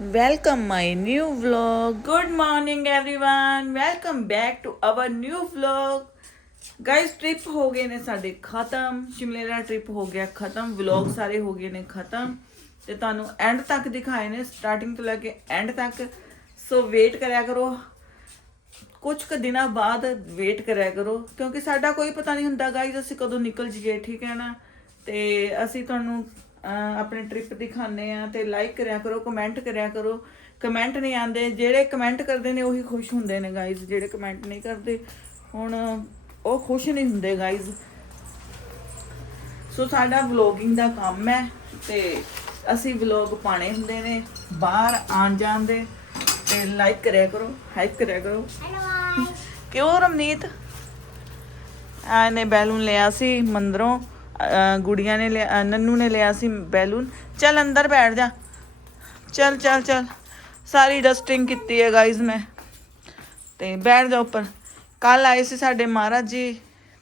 welcome my new vlog. Good morning, everyone. Welcome back to our new vlog. Guys trip ਹੋ ਗਏ ਨੇ ਸਾਡੇ ਖਤਮ ਸ਼ਿਮਲੇ ਦਾ ਟ੍ਰਿਪ ਹੋ ਗਿਆ ਖਤਮ ਵਲੌਗ ਸਾਰੇ ਹੋ ਗਏ ਨੇ ਖਤਮ ਤੇ ਤੁਹਾਨੂੰ ਐਂਡ ਤੱਕ ਦਿਖਾਏ ਨੇ ਸਟਾਰਟਿੰਗ ਤੋਂ ਲੈ ਕੇ ਐਂਡ ਤੱਕ ਸੋ ਵੇਟ ਕਰਿਆ ਕਰੋ ਕੁਝ ਕੁ ਦਿਨਾਂ ਬਾਅਦ ਵੇਟ ਕਰਿਆ ਕਰੋ ਕਿਉਂਕਿ ਸਾਡਾ ਕੋਈ ਪਤਾ ਨਹੀਂ ਹੁੰਦਾ ਗਾਈਜ਼ ਅਸੀਂ ਕਦੋਂ ਨਿਕਲ ਜੀਏ ਠੀਕ ਹੈ ਨਾ ਤੇ ਅਸੀਂ ਤੁਹਾਨੂੰ ਆਪਣੇ ਟ੍ਰਿਪ ਦਿਖਾਣੇ ਆ ਤੇ ਲਾਈਕ ਕਰਿਆ ਕਰੋ ਕਮੈਂਟ ਕਰਿਆ ਕਰੋ। ਕਮੈਂਟ ਨਹੀਂ ਆਉਂਦੇ ਜਿਹੜੇ ਕਮੈਂਟ ਕਰਦੇ ਨੇ ਉਹੀ ਖੁਸ਼ ਹੁੰਦੇ ਨੇ ਗਾਇਸ ਜਿਹੜੇ ਕਮੈਂਟ ਨਹੀਂ ਕਰਦੇ ਹੁਣ ਉਹ ਖੁਸ਼ ਨਹੀਂ ਹੁੰਦੇ ਗਾਇਸ ਸੋ ਸਾਡਾ ਵਲੋਗਿੰਗ ਦਾ ਕੰਮ ਹੈ ਤੇ ਅਸੀਂ ਵਲੋਗ ਪਾਣੇ ਹੁੰਦੇ ਨੇ ਬਾਹਰ ਆਣ ਜਾਣ ਦੇ। ਤੇ ਲਾਈਕ ਕਰਿਆ ਕਰੋ ਹਾਈਪ ਕਰਿਆ ਕਰੋ। ਕਿਉਂ ਰਮਨੀਤ? ਆ ਨੇ ਬੈਲੂਨ ਲਿਆ ਸੀ ਮੰਦਰੋਂ। ਗੁੜੀਆਂ ਨੇ ਲਿਆ ਨੰਨੂ ਨੇ ਲਿਆ ਸੀ ਬੈਲੂਨ। ਚੱਲ ਅੰਦਰ ਬੈਠ ਜਾ। ਚੱਲ ਚੱਲ ਚੱਲ। ਸਾਰੀ ਡਸਟਿੰਗ ਕੀਤੀ ਹੈ ਗਾਇਜ਼ ਮੈਂ ਤੇ ਬੈਠ ਜਾ ਉੱਪਰ। ਕੱਲ ਆਏ ਸੀ ਸਾਡੇ ਮਹਾਰਾਜ ਜੀ।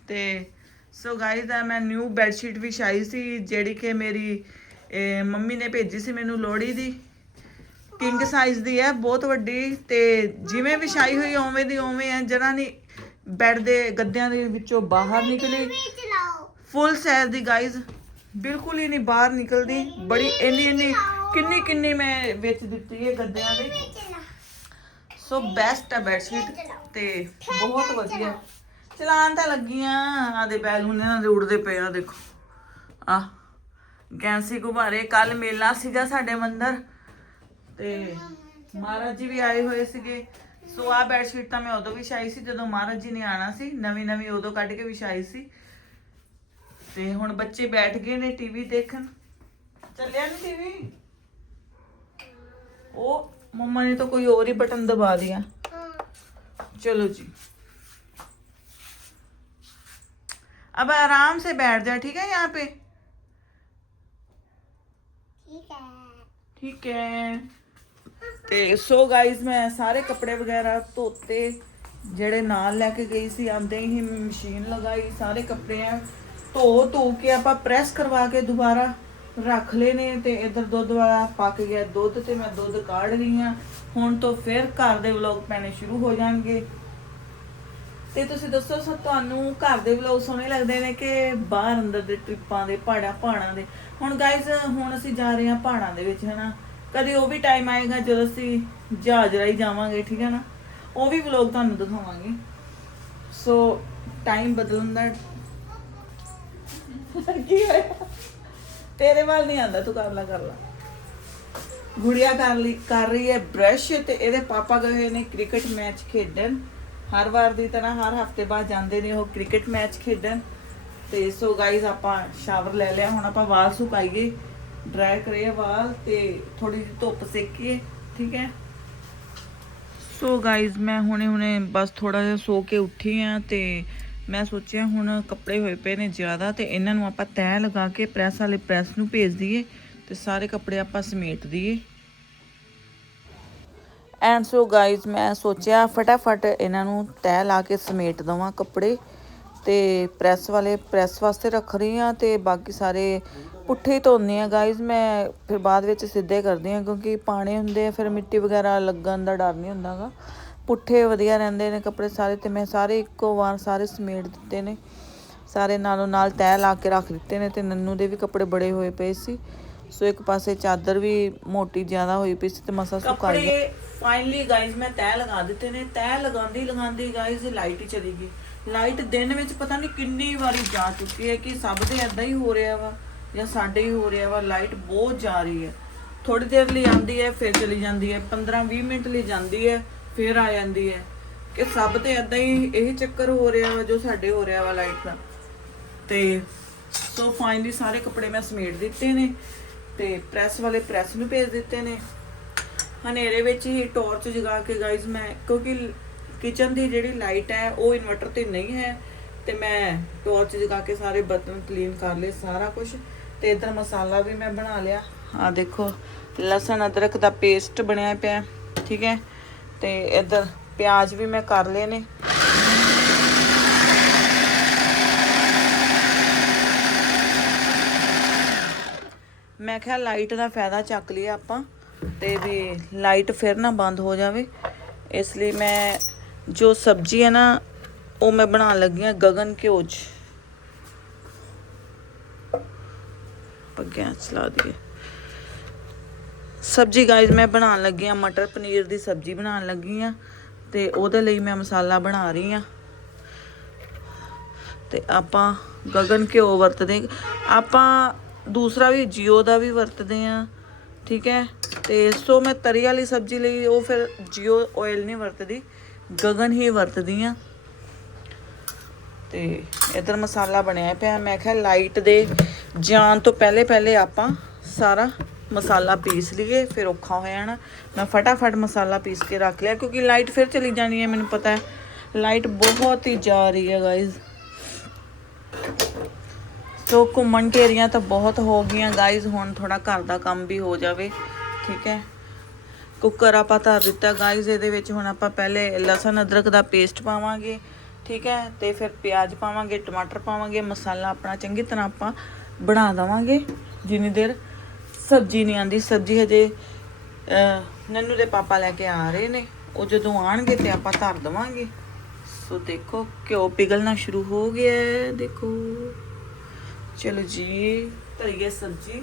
ਤੇ ਸੋ ਗਾਇਜ਼ ਆ ਮੈਂ ਨਿਊ ਬੈੱਡ ਸ਼ੀਟ ਵਿਛਾਈ ਸੀ ਜਿਹੜੀ ਕਿ ਮੇਰੀ ਇਹ, ਮੰਮੀ ਨੇ ਭੇਜੀ ਸੀ ਮੈਨੂੰ ਲੋੜੀ ਦੀ। ਕਿੰਗ ਸਾਈਜ਼ ਦੀ ਹੈ ਬਹੁਤ ਵੱਡੀ। ਤੇ ਜਿਵੇਂ ਵਿਛਾਈ ਹੋਈ ਓਵੇਂ ਦੀ ਓਵੇਂ ਹੈ। ਜਰਾ ਨਹੀਂ ਬੈੱਡ ਦੇ ਗੱਦਿਆਂ ਦੇ ਵਿੱਚੋਂ ਬਾਹਰ ਨਿਕਲੀ। ਫੁੱਲ ਸਾਈਜ਼ ਦੀ ਗਾਇਜ਼ ਬਿਲਕੁਲ ਹੀ ਨਹੀਂ ਬਾਹਰ ਨਿਕਲਦੀ। ਬੜੀ ਇੰਨੀ ਇੰਨੀ, ਕਿੰਨੀ ਕਿੰਨੀ ਮੈਂ ਵੇਚ ਦਿੱਤੀ ਹੈ ਗੱਦਿਆਂ ਦੇ। ਸੋ ਬੈਸਟ ਹੈ ਬੈਡਸ਼ੀਟ ਤੇ ਬਹੁਤ ਵਧੀਆ। ਚਲਾਨ ਤਾਂ ਲੱਗੀਆਂ ਦੇ ਬੈਲੂਨ ਇਹਨਾਂ ਦੇ ਉੜਦੇ ਪਏ ਆ ਦੇਖੋ। ਆ ਗੈਂਸੀ ਗੁਬਾਰੇ ਕੱਲ ਮੇਲਾ ਸੀਗਾ ਸਾਡੇ ਮੰਦਰ। ਤੇ ਮਹਾਰਾਜ ਜੀ ਵੀ ਆਏ ਹੋਏ ਸੀਗੇ। ਸੋ ਆ ਬੈਡਸ਼ੀਟ ਤਾਂ ਮੈਂ ਉਦੋਂ ਵਿਛਾਈ ਸੀ, ਜਦੋਂ ਮਹਾਰਾਜ ਜੀ ਨੇ ਆਣਾ ਸੀ, ਨਵੀਂ ਨਵੀਂ ਉਦੋਂ ਕੱਢ ਕੇ ਵਿਛਾਈ ਸੀ। ਤੇ ਹੁਣ ਬੱਚੇ ਬੈਠ ਗਏ ਨੇ ਟੀਵੀ ਦੇਖਣ ਚੱਲਿਆ ਨਹੀਂ ਟੀਵੀ ਉਹ ਮੰਮਾ ਨੇ ਤਾਂ ਕੋਈ ਹੋਰ ਹੀ ਬਟਨ ਦਬਾ ਦਿਆ चलो जी अब आराम से बैठ जा ठीक है यहाँ पे ठीक है ਤੇ ਸੋ ਗਾਇਜ਼ ਮੈਂ ਸਾਰੇ ਕੱਪੜੇ ਵਗੈਰਾ ਧੋਤੇ ਜਿਹੜੇ ਨਾਲ ਲੈ ਕੇ ਗਈ ਸੀ ਆਂਦੇ ਹੀ ਮਸ਼ੀਨ ਲਗਾਈ ਸਾਰੇ ਕੱਪੜੇ ਆ ਧੋ ਧੋ ਕੇ ਆਪਾਂ ਪ੍ਰੈਸ ਕਰਵਾ ਕੇ ਦੁਬਾਰਾ ਰੱਖ ਲਏ ਨੇ ਤੇ ਇਧਰ ਦੁੱਧ ਵਾਲਾ ਪੱਕ ਗਿਆ। ਦੁੱਧ ਤੇ ਮੈਂ ਦੁੱਧ ਕਾੜ ਰਹੀ ਹਾਂ। ਹੁਣ ਤੋਂ ਫਿਰ ਘਰ ਦੇ ਵਲੌਗ ਪੈਣੇ ਸ਼ੁਰੂ ਹੋ ਜਾਣਗੇ। ਤੇ ਤੁਸੀਂ ਦੱਸੋ ਸੋ ਤੁਹਾਨੂੰ ਘਰ ਦੇ ਵਲੌਗ ਸੋਹਣੇ ਲੱਗਦੇ ਨੇ ਕਿ ਬਾਹਰ ਅੰਦਰ ਦੇ ਟ੍ਰਿਪਾਂ ਦੇ ਪਹਾੜਾਂ ਪਹਾੜਾਂ ਦੇ? ਹੁਣ ਗਾਇਜ਼ ਹੁਣ ਅਸੀਂ ਜਾ ਰਹੇ ਹਾਂ ਪਹਾੜਾਂ ਦੇ ਵਿੱਚ, ਹਨਾ? ਕਦੇ ਉਹ ਵੀ ਟਾਈਮ ਆਏਗਾ ਜਦੋਂ ਅਸੀਂ ਜਹਾਜ਼ ਰਾਹੀਂ ਜਾਵਾਂਗੇ, ਠੀਕ ਹੈ ਨਾ? ਉਹ ਵੀ ਵਲੌਗ ਤੁਹਾਨੂੰ ਦਿਖਾਵਾਂਗੇ। ਸੋ ਟਾਈਮ ਬਦਲਣ ਦਾ ਕੀ ਹੋਇਆ ਤੇਰੇ ਵੱਲ ਨਹੀਂ ਆਂਦਾ ਤੂੰ ਕਰ ਲਾ ਕਰ ਲਾ। ਗੁੜੀਆ ਕਰ ਲਈ, ਕਰ ਰਹੀ ਹੈ ਬ੍ਰਸ਼ ਤੇ ਇਹਦੇ ਪਾਪਾ ਗਏ ਹੋਏ ਨੇ ਕ੍ਰਿਕਟ ਮੈਚ ਖੇਡਣ। ਹਰ ਵਾਰ ਦੀ ਤਰ੍ਹਾਂ ਹਰ ਹਫ਼ਤੇ ਬਾਅਦ ਜਾਂਦੇ ਨੇ ਉਹ ਕ੍ਰਿਕਟ ਮੈਚ ਖੇਡਣ। ਤੇ ਸੋ ਗਾਇਜ਼ ਆਪਾਂ ਸ਼ਾਵਰ ਲੈ ਲਿਆ, ਹੁਣ ਆਪਾਂ ਵਾਲ ਸੁਕਾਈਏ। ਡਰਾਈ ਕਰੀਏ ਵਾਲ ਤੇ ਥੋੜੀ ਜਿਹੀ ਧੁੱਪ ਸੇਕੀਏ, ਠੀਕ ਹੈ? ਸੋ ਗਾਇਜ਼ ਮੈਂ ਹੁਣੇ ਹੁਣੇ ਬਸ ਥੋੜਾ ਜਿਹਾ ਸੋ ਕੇ ਉੱਠੀ ਆ ਤੇ ਮੈਂ ਸੋਚਿਆ ਹੁਣ ਕੱਪੜੇ ਹੋਏ ਪਏ ਨੇ ਜ਼ਿਆਦਾ ਤੇ ਇਹਨਾਂ ਨੂੰ ਆਪਾਂ ਤੈਅ ਲਗਾ ਕੇ ਪ੍ਰੈਸ ਵਾਲੇ ਪ੍ਰੈਸ ਨੂੰ ਭੇਜ ਦਈਏ ਤੇ ਸਾਰੇ ਕੱਪੜੇ ਆਪਾਂ ਸਮੇਟ ਦਈਏ। ਐਂਡ ਸੋ ਗਾਇਜ਼ ਮੈਂ ਸੋਚਿਆ ਫਟਾਫਟ ਇਹਨਾਂ ਨੂੰ ਤੈਅ ਲਾ ਕੇ ਸਮੇਟ ਦਵਾਂ ਕੱਪੜੇ ਤੇ ਪ੍ਰੈਸ ਵਾਲੇ ਪ੍ਰੈਸ ਵਾਸਤੇ ਰੱਖ ਰਹੀ ਆ ਤੇ ਬਾਕੀ ਸਾਰੇ ਪੁੱਠੇ ਹੀ ਧੋਨੇ ਆ ਗਾਇਜ਼ ਮੈਂ ਫਿਰ ਬਾਅਦ ਵਿੱਚ ਸਿੱਧੇ ਕਰਦੀ ਆ ਕਿਉਂਕਿ ਪਾਣੇ ਹੁੰਦੇ ਆ, ਫਿਰ ਮਿੱਟੀ ਵਗੈਰਾ ਲੱਗਣ ਦਾ ਡਰ ਨਹੀਂ ਹੁੰਦਾਗਾ। ਪੁੱਠੇ ਵਧੀਆ ਰਹਿੰਦੇ ਨੇ ਕੱਪੜੇ ਸਾਰੇ ਤੇ ਮੈਂ ਸਾਰੇ ਇੱਕੋ ਵਾਰ ਸਾਰੇ ਸਮੇਟ ਦਿੱਤੇ ਨੇ। ਸਾਰੇ ਨਾਲੋਂ ਨਾਲ ਤੈਅ ਲਾ ਕੇ ਰੱਖ ਦਿੱਤੇ ਨੇ ਤੇ ਨੰਨੂ ਦੇ ਵੀ ਕੱਪੜੇ ਬੜੇ ਹੋਏ ਪਏ ਸੀ। ਸੋ ਇੱਕ ਪਾਸੇ ਚਾਦਰ ਵੀ ਮੋਟੀ ਜ਼ਿਆਦਾ ਹੋਈ ਪਈ ਸੀ ਤੇ ਮਸਾ ਸੁਕਾਈ ਕੱਪੜੇ ਫਾਈਨਲੀ ਗਾਇਜ਼ ਮੈਂ ਤੈਅ ਲਗਾ ਦਿੱਤੇ ਨੇ। ਤੈਅ ਲਗਾਉਂਦੀ ਲਗਾਉਂਦੀ ਗਾਇਜ਼ ਲਾਈਟ ਹੀ ਚਲੀ ਗਈ। ਲਾਈਟ ਦਿਨ ਵਿੱਚ ਪਤਾ ਨਹੀਂ ਕਿੰਨੀ ਵਾਰੀ ਜਾ ਚੁੱਕੀ ਹੈ ਕਿ ਸਭ ਦੇ ਐਦਾਂ ਹੀ ਹੋ ਰਿਹਾ ਵਾ ਜਾਂ ਸਾਡੇ ਹੀ ਹੋ ਰਿਹਾ ਵਾ। ਲਾਈਟ ਬਹੁਤ ਜਾ ਰਹੀ ਹੈ। ਥੋੜੀ ਦੇਰ ਲਈ ਆਉਂਦੀ ਹੈ, ਫਿਰ ਚਲੀ ਜਾਂਦੀ ਹੈ। 15-20 ਮਿੰਟ ਲਈ ਜਾਂਦੀ ਹੈ। ਫਿਰ ਆ ਜਾਂਦੀ ਹੈ ਕਿ ਸਭ ਤੇ ਐਦਾਂ ਹੀ ਇਹ ਚੱਕਰ ਹੋ ਰਿਹਾ ਵਾ ਜੋ ਸਾਡੇ ਹੋ ਰਿਹਾ ਵਾ ਲਾਈਟ ਦਾ। ਤੇ ਸੋ ਫਾਈਨਲੀ ਸਾਰੇ ਕੱਪੜੇ ਮੈਂ ਸਮੇਟ ਦਿੱਤੇ ਨੇ ਤੇ ਪ੍ਰੈਸ ਵਾਲੇ ਪ੍ਰੈਸ ਨੂੰ ਭੇਜ ਦਿੱਤੇ ਨੇ। ਹਨੇਰੇ ਵਿੱਚ ਹੀ ਟਾਰਚ ਜਗਾ ਕੇ ਗਾਇਜ਼ ਮੈਂ ਕਿਉਂਕਿ ਕਿਚਨ ਦੀ ਜਿਹੜੀ ਲਾਈਟ ਹੈ ਉਹ ਇਨਵਰਟਰ ਤੇ ਨਹੀਂ ਹੈ ਤੇ ਮੈਂ ਟਾਰਚ ਜਗਾ ਕੇ ਸਾਰੇ ਬਰਤਨ ਕਲੀਨ ਕਰ ਲਏ, ਸਾਰਾ ਕੁਝ ਤੇ ਇਧਰ ਮਸਾਲਾ ਵੀ ਮੈਂ ਬਣਾ ਲਿਆ। ਆ ਦੇਖੋ, ਲਸਣ ਅਦਰਕ ਦਾ ਪੇਸਟ ਬਣਿਆ ਪਿਆ, ਠੀਕ ਹੈ? ਤੇ ਇਧਰ ਪਿਆਜ਼ ਵੀ ਮੈਂ ਕਰ ਲਏ ਨੇ। ਮੈਂ ਕਿਹਾ ਲਾਈਟ ਦਾ ਫਾਇਦਾ ਚੱਕ ਲਈਏ ਆਪਾਂ ਤੇ ਵੀ ਲਾਈਟ ਫਿਰ ਨਾ ਬੰਦ ਹੋ ਜਾਵੇ। ਇਸ ਲਈ ਮੈਂ ਜੋ ਸਬਜ਼ੀ ਹੈ ਨਾ, ਉਹ ਮੈਂ ਬਣਾਉਣ ਲੱਗੀ ਹਾਂ ਗਗਨ ਘਿਓ 'ਚ। ਪੱਗਿਆ ਚਲਾ ਦਈਏ। ਸਬਜ਼ੀ ਗਾਇਜ਼ ਮੈਂ ਬਣਾਉਣ ਲੱਗੀ ਆ ਮਟਰ ਪਨੀਰ ਦੀ ਸਬਜ਼ੀ ਬਣਾਉਣ ਲੱਗੀ ਆ ਤੇ ਉਹਦੇ ਲਈ ਮੈਂ ਮਸਾਲਾ ਬਣਾ ਰਹੀ ਆ ਤੇ ਆਪਾਂ ਗਗਨ ਘਿਓ ਵਰਤਦੇ ਆਪਾਂ ਦੂਸਰਾ ਵੀ ਜੀਓ ਦਾ ਵੀ ਵਰਤਦੇ ਆ ਠੀਕ ਹੈ? ਤੇ ਸੋ ਮੈਂ ਤਰੀ ਵਾਲੀ ਸਬਜ਼ੀ ਲਈ, ਉਹ ਫਿਰ ਜੀਓ ਆਇਲ ਨਹੀਂ ਵਰਤਦੀ, ਗਗਨ ਹੀ ਵਰਤਦੀ ਆ ਤੇ ਇਧਰ ਮਸਾਲਾ ਬਣਿਆ ਪਿਆ, ਮੈਂ ਕਿਹਾ ਲਾਈਟ ਦੇ ਜਾਣ ਤੋਂ ਪਹਿਲੇ ਪਹਿਲੇ ਆਪਾਂ ਸਾਰਾ ਮਸਾਲਾ ਪੀਸ ਲਈਏ, ਫਿਰ ਔਖਾ ਹੋ ਜਾਣਾ। ਮੈਂ ਫਟਾਫਟ ਮਸਾਲਾ ਪੀਸ ਕੇ ਰੱਖ ਲਿਆ, ਕਿਉਂਕਿ ਲਾਈਟ ਫਿਰ ਚਲੀ ਜਾਣੀ ਹੈ, ਮੈਨੂੰ ਪਤਾ ਹੈ। ਲਾਈਟ ਬਹੁਤ ਹੀ ਜਾ ਰਹੀ ਹੈ ਗਾਇਜ਼ ਸੋ ਘੁੰਮਣ ਢੇਰੀਆਂ ਤਾਂ ਬਹੁਤ ਹੋ ਗਈਆਂ ਗਾਇਜ਼ ਹੁਣ ਥੋੜਾ ਘਰ ਦਾ ਕੰਮ ਵੀ ਹੋ ਜਾਵੇ, ਠੀਕ ਹੈ। ਕੁੱਕਰ ਆਪਾਂ ਧਰ ਦਿੱਤਾ ਗਾਇਜ਼ ਇਹਦੇ ਵਿੱਚ ਹੁਣ ਆਪਾਂ ਪਹਿਲੇ ਲਸਣ, ਅਦਰਕ ਦਾ ਪੇਸਟ ਪਾਵਾਂਗੇ, ਠੀਕ ਹੈ। ਤੇ ਫਿਰ ਪਿਆਜ਼ ਪਾਵਾਂਗੇ, ਟਮਾਟਰ ਪਾਵਾਂਗੇ, ਮਸਾਲਾ ਆਪਣਾ ਚੰਗੀ ਤਰ੍ਹਾਂ ਆਪਾਂ ਬਣਾ ਦਵਾਂਗੇ, ਜਿੰਨੀ ਦੇਰ ਸਬਜ਼ੀ ਨਹੀਂ ਆਂਦੀ ਸਬਜ਼ੀ ਹਜੇ ਅਹ, ਨੰਨੂ ਦੇ ਪਾਪਾ ਲੈ ਕੇ ਆ ਰਹੇ ਨੇ। ਉਹ ਜਦੋਂ ਆਣਗੇ ਤੇ ਆਪਾਂ ਧਰ ਦਵਾਂਗੇ। ਸੋ ਦੇਖੋ ਘਿਓ ਪਿਘਲਣਾ ਸ਼ੁਰੂ ਹੋ ਗਿਆ ਦੇਖੋ। ਚਲੋ ਜੀ ਧਰੀਏ ਸਬਜ਼ੀ।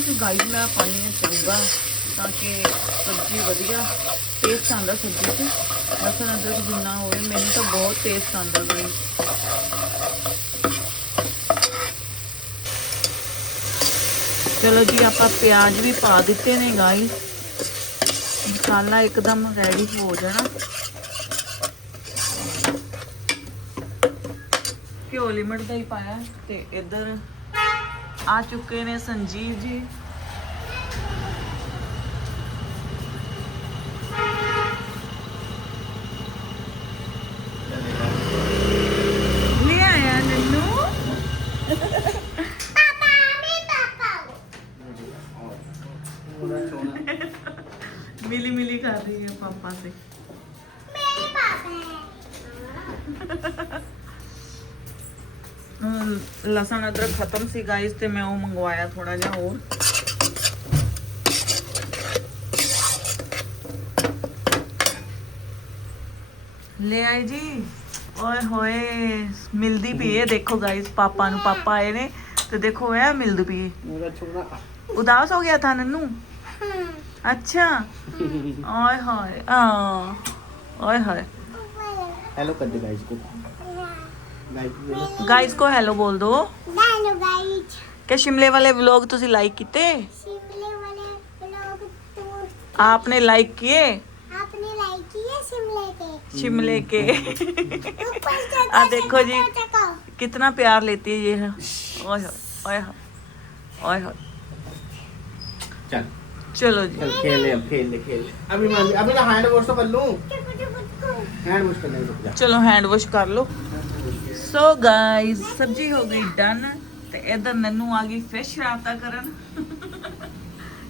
ਲਸਣ ਅਦਰਕ ਮੈਂ ਪਾਣੀ ਹੈ ਚੰਗਾ ਤਾਂ ਕਿ ਸਬਜ਼ੀ ਵਧੀਆ ਟੇਸਟ ਆਉਂਦਾ ਸਬਜ਼ੀ 'ਚ। ਲਸਣ ਅਦਰਕ ਜਿੰਨਾ ਹੋਵੇ ਮੈਨੂੰ ਤਾਂ ਬਹੁਤ ਟੇਸਟ ਆਉਂਦਾ ਗਈ ਚਲੋ ਜੀ, ਆਪਾਂ ਪਿਆਜ਼ ਵੀ ਪਾ ਦਿੱਤੇ ਨੇ ਗਾਈਸ ਮਸਾਲਾ ਇੱਕਦਮ ਰੈਡੀ ਹੋ ਜਾਣਾ। ਘਿਓ ਲਿਮਟ ਦਾ ਹੀ ਪਾਇਆ ਤੇ ਇੱਧਰ ਆ ਚੁੱਕੇ ਨੇ ਸੰਜੀਵ ਜੀ ਲੈ ਆਇਆ ਨੰਨੂ ਮਿਲੀ ਮਿਲੀ ਕਰ ਰਹੀ ਹੈ ਪਾਪਾ ਸੇ ਅਮ, ਲਸਣ ਅਦਰਕ ਖਤਮ ਸੀ ਗਾਇਸ ਤੇ ਮੈਂ ਉਹ ਮੰਗਵਾਇਆ ਥੋੜਾ ਜਿਹਾ ਹੋਰ। ਲੈ ਆਈ ਜੀ। ਓਏ ਹੋਏ ਮਿਲਦੀ ਪਈ ਏ ਦੇਖੋ ਗਾਇਸ ਪਾਪਾ ਨੂੰ ਪਾਪਾ ਆਏ ਨੇ ਤੇ ਦੇਖੋ ਇਹ ਮਿਲਦੀ ਪਈ। ਉਦਾਸ ਹੋ ਗਿਆ ਥਾ ਨੰਨੂ? ਅੱਛਾ। ਓਏ ਹੋਏ ਆ ਓਏ ਹੋਏ। ਹੈਲੋ ਕਰਦੇ ਗਾਇਸ ਕੋ को गाइस को बोलो ਗਾਇਸ ਕੋ ਹੈਲੋ ਬੋਲ ਦੋ हेलो गाइस ਕਿ ਸ਼ਿਮਲੇ ਵਾਲੇ ਵਲੌਗ ਤੁਸੀਂ ਲਾਈਕ ਕੀਤੇ शिमले वाले लोग तो आपने लाइक किए आपने लाइक किए शिमले के शिमले के ऊपर से आ देखो जी चको कितना प्यार लेती है ये ओए होए, ओए होए, ओए होए। चल चलो जी चल खेल ले अब खेल ले खेल ले अभी मान अभी ना हैंड वॉश तो कर लूं चुप चुप चुप हैंड वॉश करने रुक जा ਚਲੋ ਹੈਂਡ ਵਾਸ਼ ਕਰ ਲਓ ਸੋ ਗਾਇਸ ਸਬਜੀ ਹੋ ਗਈ ਡਨ ਤੇ ਇਧਰ ਨੰਨੂ ਆ ਗਈ ਫਿਰ ਸ਼ਰਾਰਤਾਂ ਕਰਨ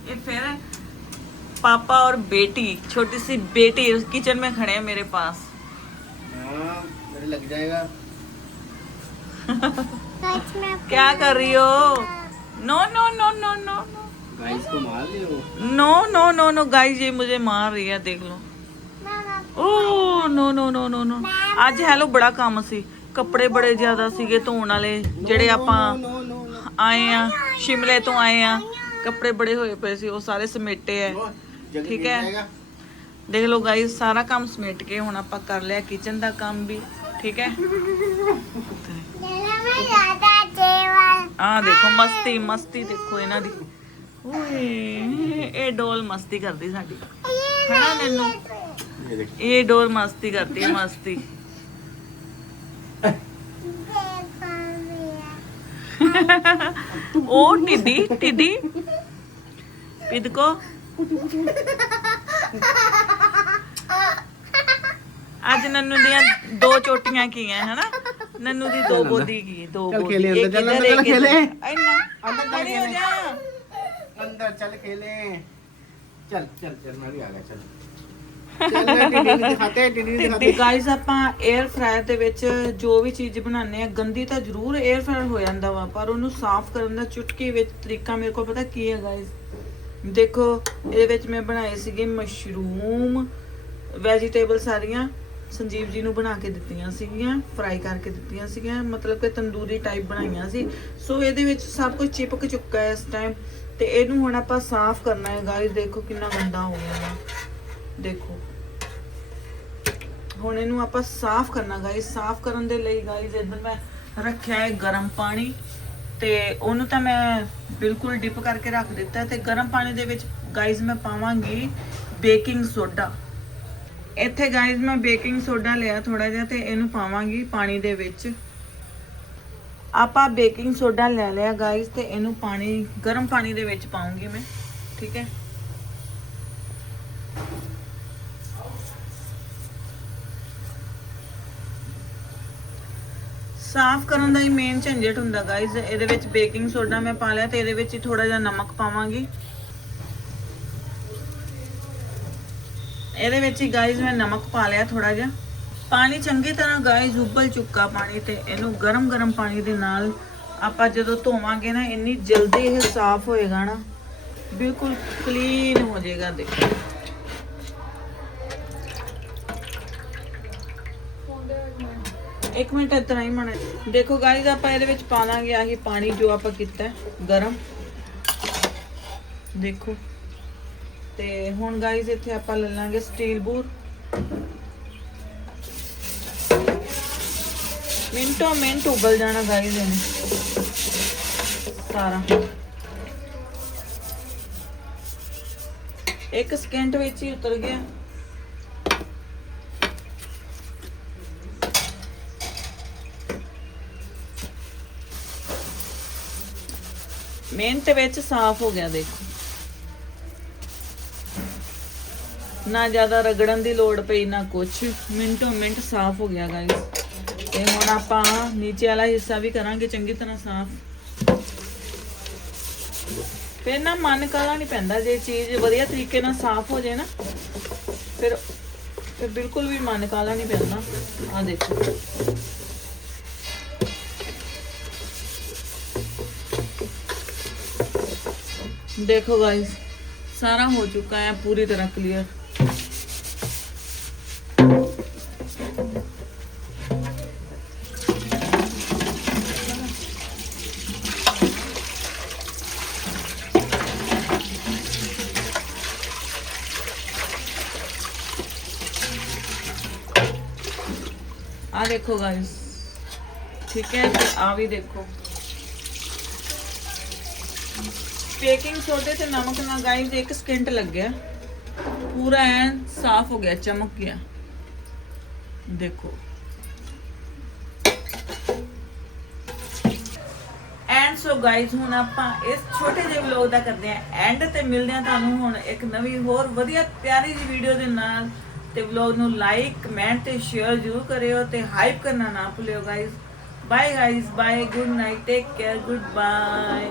ये फिर पापा और बेटी छोटी सी बेटी किचन में खड़े हैं मेरे पास हां मेरे लग जाएगा गाइस मैं क्या कर रही हो no no no no no guys को मार लियो no no no no guys ये मुझे मार रही है देख लो मामा ਓ ਨੋ ਨੋ ਨੋ ਨੋ ਨੋ ਅੱਜ ਹੈਲੋ ਬੜਾ ਕੰਮ ਸੀ ਕੱਪੜੇ ਬੜੇ ਜ਼ਿਆਦਾ ਸੀਗੇ ਧੋਣ ਵਾਲੇ ਜਿਹੜੇ ਆਪਾਂ ਆਏ ਆ ਸ਼ਿਮਲੇ ਤੋਂ ਆਏ ਆ ਕੱਪੜੇ ਬੜੇ ਹੋਏ ਪਏ ਸੀ ਉਹ ਸਾਰੇ ਸਮੇਟੇ ਐ। ਠੀਕ ਹੈ ਦੇਖ ਲਓ ਗਾਇਸ ਸਾਰਾ ਕੰਮ ਸਮੇਟ ਕੇ ਹੁਣ ਆਪਾਂ ਕਰ ਲਿਆ ਕਿਚਨ ਦਾ ਕੰਮ ਵੀ ਠੀਕ ਹੈ ਆ ਦੇਖੋ ਮਸਤੀ ਮਸਤੀ ਦੇਖੋ ਇਹਨਾਂ ਦੀ। ਓਏ ਇਹ ਡੋਲ ਮਸਤੀ ਕਰਦੀ ਸਾਡੀ। ਹਣਾ ਨੈਨੂ? ਇਹ ਡੋਲ ਮਸਤੀ ਕਰਦੀ ਹੈ ਮਸਤੀ। ਉਹ ਟਿੱਡੀ ਟਿੱਡੀ ਪਿਦਕੋ ਅੱਜ ਨੰਨੂ ਦੀਆਂ ਦੋ ਚੋਟੀਆਂ ਕੀਆਂ ਹਨਾ ਨੰਨੂ ਦੀ ਦੋ ਬੋਦੀ ਕੀ ਦੋ ਚੱਲ ਬੋਦੀ ਖੇਲੇ ਅੰਦਰ, ਇੱਕ ਚੱਲ ਇੱਧਰ, ਅੰਦਰ ਇੱਕ ਖੇਲੇ। ਇੱਧਰ। ਇੰਨਾ ਅੰਦਰ ਚੱਲ ਖੜੀ ਹੋ ਖੇਲੇ। ਜਾ अंदर चल खेले चल चल चल मैं भी आ गया चल ਦਿਖਾਤੇ ਟਿੱਡੀ ਤੇ ਦਿਖਾਤੇ ਗਾਇਸ ਆਪਾਂ 에ਅਰ ਫਰਾਇਰ ਦੇ ਵਿੱਚ ਜੋ ਵੀ ਚੀਜ਼ ਬਣਾਉਂਦੇ ਆ ਗੰਦੀ ਤਾਂ ਜ਼ਰੂਰ 에ਅਰ ਫਰਾਇਰ ਹੋ ਜਾਂਦਾ ਵਾ, ਪਰ ਉਹਨੂੰ ਸੰਜੀਵ ਜੀ ਨੂੰ ਬਣਾ ਕੇ ਦਿੱਤੀਆਂ ਸੀਗੀਆਂ ਫਰਾਈ ਕਰਕੇ ਮਤਲਬ ਕਿ ਤੰਦੂਰੀ ਟਾਈਪ ਬਣਾਈਆਂ ਸੀ। ਸੋ ਇਹਦੇ ਵਿੱਚ ਸਭ ਕੁਝ ਚਿਪਕ ਚੁੱਕਾ ਤੇ ਇਹਨੂੰ ਹੁਣ ਆਪਾਂ ਸਾਫ਼ ਕਰਨਾ ਹੈ। ਗਾਇਸ ਦੇਖੋ ਕਿੰਨਾ ਗੰਦਾ ਹੋ ਗਿਆ ਦੇਖੋ। ਹੁਣ ਇਹਨੂੰ ਆਪਾਂ ਸਾਫ਼ ਕਰਨਾ ਗਾਇਸ ਸਾਫ਼ ਕਰਨ ਦੇ ਲਈ ਗਾਇਸ ਇੱਧਰ ਮੈਂ ਰੱਖਿਆ ਹੈ ਗਰਮ ਪਾਣੀ ਤੇ ਉਹਨੂੰ ਤਾਂ ਮੈਂ ਬਿਲਕੁਲ ਡਿਪ ਕਰਕੇ ਰੱਖ ਦਿੱਤਾ ਤੇ ਗਰਮ ਪਾਣੀ ਦੇ ਵਿੱਚ ਗਾਇਸ ਮੈਂ ਪਾਵਾਂਗੀ ਬੇਕਿੰਗ ਸੋਡਾ ਇੱਥੇ ਗਾਇਸ ਮੈਂ ਬੇਕਿੰਗ ਸੋਡਾ ਲਿਆ ਥੋੜਾ ਜਿਹਾ ਤੇ ਇਹਨੂੰ ਪਾਵਾਂਗੀ ਪਾਣੀ ਦੇ ਵਿੱਚ। ਆਪਾਂ ਬੇਕਿੰਗ ਸੋਡਾ ਲੈ ਲਿਆ ਗਾਇਸ ਤੇ ਇਹਨੂੰ ਪਾਣੀ, ਗਰਮ ਪਾਣੀ ਦੇ ਵਿੱਚ ਪਾਉਂਗੀ ਮੈਂ, ਠੀਕ ਹੈ? ਸਾਫ਼ ਕਰਨ ਦਾ ਹੀ ਮੇਨ ਝੰਜਟ ਹੁੰਦਾ ਗਾਇਜ਼ ਇਹਦੇ ਵਿੱਚ ਬੇਕਿੰਗ ਸੋਡਾ ਮੈਂ ਪਾ ਲਿਆ ਤੇ ਇਹਦੇ ਵਿੱਚ ਹੀ ਥੋੜਾ ਜਿਹਾ ਨਮਕ ਪਾਵਾਂਗੀ। ਇਹਦੇ ਵਿੱਚ ਹੀ ਗਾਇਜ਼ ਮੈਂ ਨਮਕ ਪਾ ਲਿਆ ਥੋੜਾ ਜਿਹਾ। ਪਾਣੀ ਚੰਗੀ ਤਰ੍ਹਾਂ ਗਾਇਜ਼ ਉਬਲ ਚੁੱਕਾ ਪਾਣੀ ਤੇ ਇਹਨੂੰ ਗਰਮ-ਗਰਮ ਪਾਣੀ ਦੇ ਨਾਲ ਆਪਾਂ ਜਦੋਂ ਧੋਵਾਂਗੇ ਨਾ, ਇੰਨੀ ਜਲਦੀ ਇਹ ਸਾਫ਼ ਹੋਏਗਾ ਨਾ, ਬਿਲਕੁਲ ਕਲੀਨ ਹੋ ਜਾਏਗਾ, ਦੇਖੋ। ਇੱਕ ਮਿੰਟ ਇਤਨਾ ਹੀ ਮਣੇ ਦੇਖੋ ਗਾਇਜ਼ ਆਪਾਂ ਇਹਦੇ ਵਿੱਚ ਪਾ ਲਾਂਗੇ ਆਹੀ ਪਾਣੀ ਜੋ ਆਪਾਂ ਕੀਤਾ ਗਰਮ। ਦੇਖੋ। ਤੇ ਹੁਣ ਗਾਇਜ਼ ਇੱਥੇ ਆਪਾਂ ਲੈ ਲਾਂਗੇ ਸਟੀਲ ਬੂਰ। ਮਿੰਟੋ ਮਿੰਟ ਉਬਲ ਜਾਣਾ ਗਾਇਜ਼ ਇਹਨੇ। ਸਾਰਾ। ਇੱਕ ਸਕਿੰਟ ਵਿੱਚ ਹੀ ਉਤਰ ਗਿਆ। ਮਿੰਟ ਵਿੱਚ ਸਾਫ਼ ਹੋ ਗਿਆ, ਦੇਖੋ। ਨਾ ਜ਼ਿਆਦਾ ਰਗੜਨ ਦੀ ਲੋੜ ਪਈ, ਨਾ ਕੁਛ। ਮਿੰਟੋ ਮਿੰਟ ਸਾਫ਼ ਹੋ ਗਿਆ ਗਾਇਸ ਤੇ ਹੁਣ ਆਪਾਂ ਨੀਚੇ ਵਾਲਾ ਹਿੱਸਾ ਵੀ ਕਰਾਂਗੇ, ਚੰਗੀ ਤਰ੍ਹਾਂ ਸਾਫ਼। ਫਿਰ ਨਾ ਮਨ ਕਾਲਾ ਨਹੀਂ ਪੈਂਦਾ, ਜੇ ਚੀਜ਼ ਵਧੀਆ ਤਰੀਕੇ ਨਾਲ ਸਾਫ਼ ਹੋ ਜਾਏ ਨਾ, ਫਿਰ ਫਿਰ ਬਿਲਕੁਲ ਵੀ ਮਨ ਕਾਲਾ ਨਹੀਂ ਪੈਂਦਾ। ਆ ਦੇਖੋ। देखो गाइस सारा हो चुका है, पूरी तरह क्लियर आ देखो गाइस ठीक है? फिर आ भी देखो. ਬੇਕਿੰਗ ਸੋਡੇ ਤੇ ਨਮਕ ਨਾਲ ਗਾਈਸ 1 ਸਕਿੰਟ ਲੱਗਿਆ। ਪੂਰਾ ਐਨ ਸਾਫ਼ ਹੋ ਗਿਆ, ਚਮਕ ਗਿਆ। ਦੇਖੋ। ਐਂਡ ਸੋ ਗਾਈਸ ਹੁਣ ਆਪਾਂ ਇਸ ਛੋਟੇ ਜਿਹੇ ਵਲੌਗ ਦਾ ਕਰਦੇ ਹਾਂ ਐਂਡ ਤੇ ਮਿਲਦੇ ਹਾਂ ਤੁਹਾਨੂੰ ਹੁਣ ਇੱਕ ਨਵੀਂ ਹੋਰ ਵਧੀਆ ਪਿਆਰੀ ਜਿਹੀ ਵੀਡੀਓ ਦੇ ਨਾਲ। ਤੇ ਵਲੌਗ ਨੂੰ ਲਾਈਕ ਕਮੈਂਟ ਤੇ ਸ਼ੇਅਰ ਜ਼ਰੂਰ ਕਰਿਓ ਤੇ ਹਾਈਪ ਕਰਨਾ ਨਾ ਭੁੱਲਿਓ guys bye guys bye good night take care goodbye